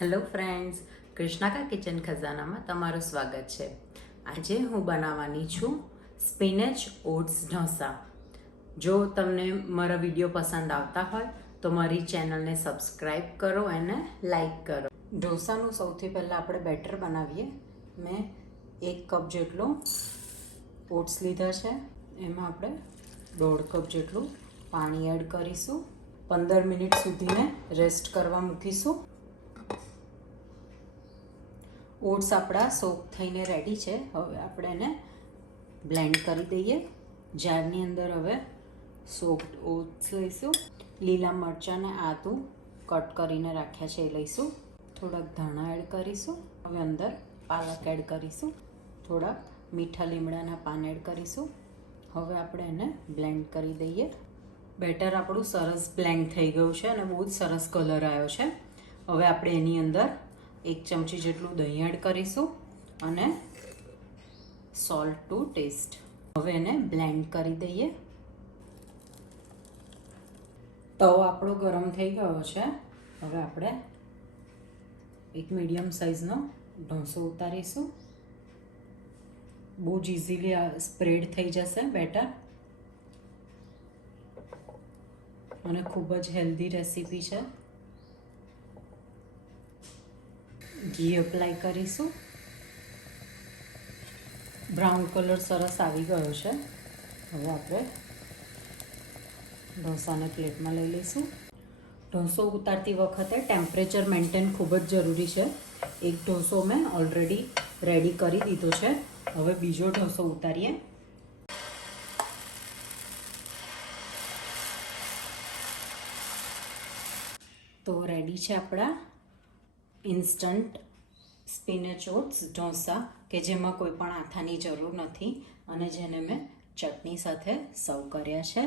Hello friends, કૃષ્ણાકા kitchen ખજાનામાં તમારું સ્વાગત છે. આજે હું બનાવવાની છું સ્પિનેચ ઓટ્સ ઢોસા. જો તમને મારા વિડીયો પસંદ આવતા હોય તો મારી ચેનલને સબસ્ક્રાઈબ કરો અને લાઈક કરો. ઢોસાનું સૌથી પહેલાં આપણે બેટર બનાવીએ. મેં 1 કપ જેટલો ઓટ્સ લીધા છે. એમાં આપણે 1.5 કપ જેટલું પાણી એડ કરીશું. 15 મિનિટ સુધીને રેસ્ટ કરવા મૂકીશું. ઓટ્સ આપણા સોક થઈને રેડી છે. હવે આપણે એને બ્લેન્ડ કરી દઈએ. જારની અંદર હવે સોક્ડ ઓટ્સ લઈશું. લીલા મરચાં અને આદું કટ કરીને રાખ્યા છે એ લઈશું. થોડાક ધાણા એડ કરીશું. હવે અંદર પાલક એડ કરીશું. થોડાક મીઠા લીમડાના પાન એડ કરીશું. હવે આપણે એને બ્લેન્ડ કરી દઈએ. બેટર આપણું સરસ બ્લેન્ડ થઈ ગયું છે અને બહુ જ સરસ કલર આવ્યો છે. હવે આપણે એની અંદર 1 ચમચી જેટલું દહીં એડ કરીશું અને સોલ્ટ ટુ ટેસ્ટ. હવે એને બ્લેન્ડ કરી દઈએ. તવો આપણો ગરમ થઈ ગયો છે. હવે આપણે એક મીડિયમ સાઇઝનો ઢોસો ઉતારીશું. બહુ જ ઇઝીલી સ્પ્રેડ થઈ જશે બેટર અને ખૂબ જ હેલ્ધી રેસીપી છે. ઘી એપ્લાય કરીશું. બ્રાઉન કલર સરસ આવી ગયો છે. હવે આપણે ઢોસાને પ્લેટમાં લઈ લઈશું. ઢોસો ઉતારતી વખતે ટેમ્પરેચર મેન્ટેન ખૂબ જ જરૂરી છે. એક ઢોસો મેં ઓલરેડી રેડી કરી દીધો છે. હવે બીજો ઢોસો ઉતારીએ. તો રેડી છે આપણા ઇન્સ્ટન્ટ સ્પિનેચ ઓટ્સ ઢોસા, કે જેમાં કોઈ પણ આથાની જરૂર નથી અને જેને મેં ચટણી સાથે સર્વ કર્યા છે.